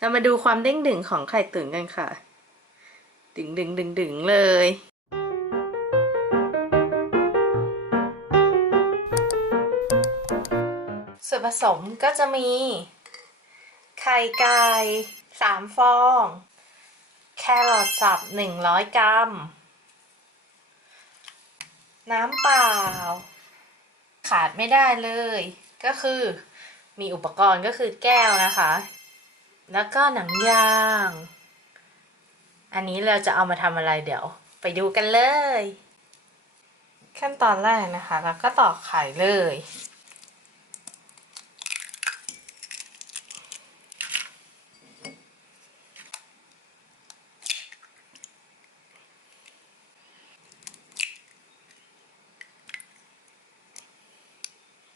เรามาดูความเด้งดึงของไข่ตุ๋นกันค่ะ ดึงดึงดึงดึงเลย ส่วนผสมก็จะมี ไข่ไก่สามฟอง แครอทสับหนึ่งร้อยกรัม น้ำเปล่า ขาดไม่ได้เลย ก็คือมีอุปกรณ์ก็คือแก้วนะคะ แล้วก็หนังยาง อันนี้เราจะเอามาทำอะไรเดี๋ยว ไปดูกันเลย ขั้นตอนแรกนะคะ เราก็ตอกไข่เลย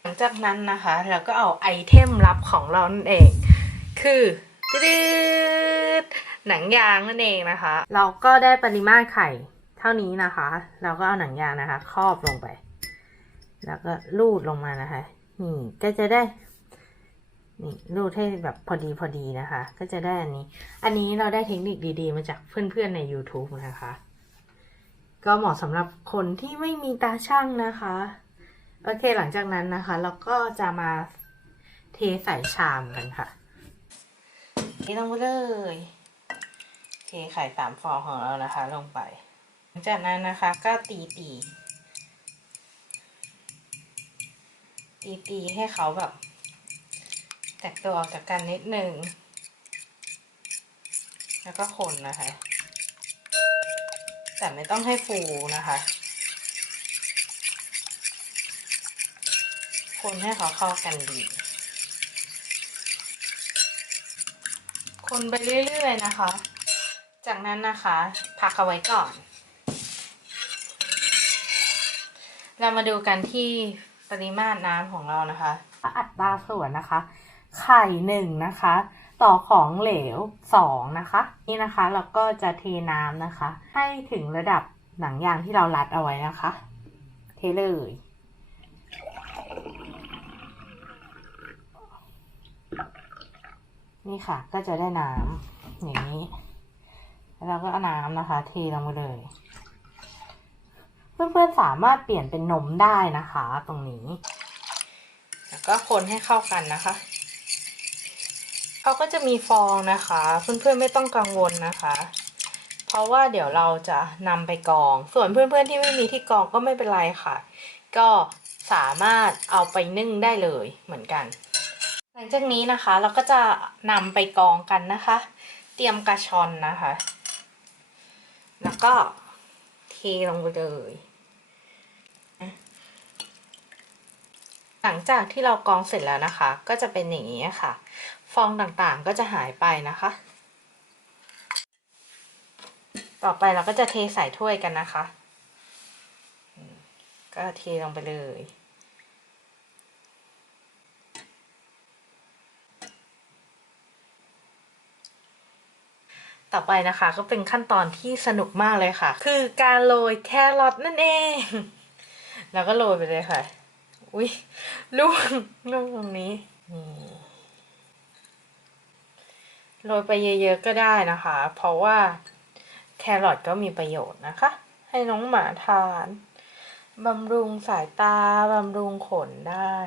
หลังจากนั้นนะคะ เราก็เอาไอเทมลับของเรานั่นเอง คือ ตืดหนังยางนั่นเองนะคะ เราก็ได้ปริมาตรไข่เท่านี้นะคะ เราก็เอาหนังยางนะคะ ครอบลงไป แล้วก็ลูดลงมานะคะ นี่ก็จะได้นี่รูดให้แบบพอดีพอดีนะคะ ก็จะได้อันนี้ อันนี้เราได้เทคนิคดีๆ มาจากเพื่อนๆใน YouTube นะคะ ก็เหมาะสำหรับคนที่ไม่มีตาช่างนะคะ โอเคหลังจากนั้นนะคะ เราก็จะมาเทใส่ชามกันค่ะ นี่ลงไปเลยเทไข่สามฟองของเรานะคะ ลงไป หลังจากนั้นนะคะก็ตีตีตีตีให้เขาแบบ แตกตัวออกจากกันนิดหนึ่งแล้วก็คนนะคะ แต่ไม่ต้องให้ฟูนะคะ คนให้เขาเข้ากันดี คนไปเรื่อยๆนะคะ จากนั้นนะคะพักเอาไว้ก่อน เรามาดูกันที่ปริมาตรน้ำของเรานะคะ อัตราส่วนนะคะ ไข่หนึ่งนะคะ ต่อของเหลวสองนะคะ นี่นะคะเราก็จะเทน้ำนะคะ ให้ถึงระดับหนังยางที่เรารัดเอาไว้นะคะ เทเลย นี่ค่ะ ก็จะได้น้ำอย่างนี้ แล้วเราก็เอาน้ำนะคะเทลงไปเลย เพื่อนๆสามารถเปลี่ยนเป็นนมได้นะคะ ตรงนี้ แล้วก็คนให้เข้ากันนะคะเขาก็จะมีฟองนะคะ เพื่อนๆไม่ต้องกังวลนะคะ เพราะว่าเดี๋ยวเราจะนำไปกอง ส่วนเพื่อนๆที่ไม่มีที่กองก็ไม่เป็นไรค่ะ ก็สามารถเอาไปนึ่งได้เลยเหมือนกัน หลังจากนี้นะคะเราก็จะนำไปกรองกันนะคะ เตรียมกระชอนนะคะ แล้วก็เทลงไปเลยหลังจากที่เรากองเสร็จแล้วนะคะ ก็จะเป็นอย่างนี้ค่ะ ฟองต่างๆก็จะหายไปนะคะ ต่อไปเราก็จะเทใส่ถ้วยกันนะคะ ก็เทลงไปเลย ต่อไปนะคะก็เป็นขั้นตอนที่สนุกมากเลยค่ะ คือการโรยแครอทนั่นเอง แล้วก็โรยไปเลยค่ะ อุ้ยลูกลูกตรงนี้นี่โรยไปเยอะๆก็ได้นะคะ เพราะว่าแครอทก็มีประโยชน์นะคะ ให้น้องหมาทานบำรุงสายตาบำรุงขนได้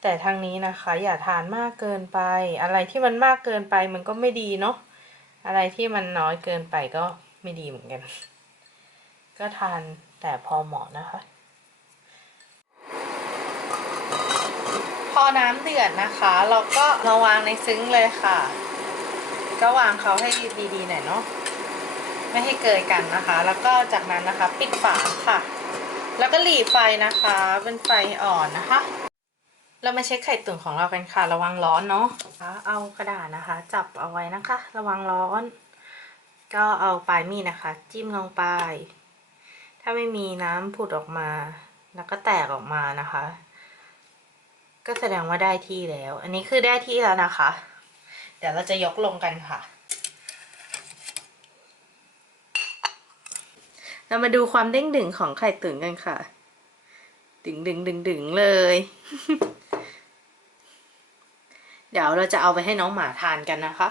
แต่ทางนี้นะคะ อย่าทานมากเกินไป อะไรที่มันมากเกินไปมันก็ไม่ดีเนาะ อะไรที่มันน้อยเกินไปก็ไม่ดีเหมือนกัน ก็ทานแต่พอเหมาะนะคะ พอน้ำเดือดนะคะ เราก็มาวางในซึ้งเลยค่ะ ก็วางเขาให้ดีๆหน่อยเนาะไม่ให้เกิดกันนะคะ แล้วก็จากนั้นนะคะ ปิดฝาค่ะ แล้วก็หลีไฟนะคะ เป็นไฟอ่อนนะคะ เรามาเช็คไข่ตุ๋นของเรากันค่ะ ระวังร้อนเนาะเอากระดาษนะคะ จับเอาไว้นะคะ ระวังร้อน ก็เอาปลายมีดนะคะ จิ้มลงไป ถ้าไม่มีน้ำผุดออกมา แล้วก็แตกออกมานะคะ ก็แสดงว่าได้ที่แล้ว อันนี้คือได้ที่แล้วนะคะ เดี๋ยวเราจะยกลงกันค่ะ เรามาดูความเด้งดึงของไข่ตุ๋นกันค่ะ ดึงดึงดึงดึงเลย เดี๋ยวเราจะเอาไปให้น้องหมาทานกันนะคะ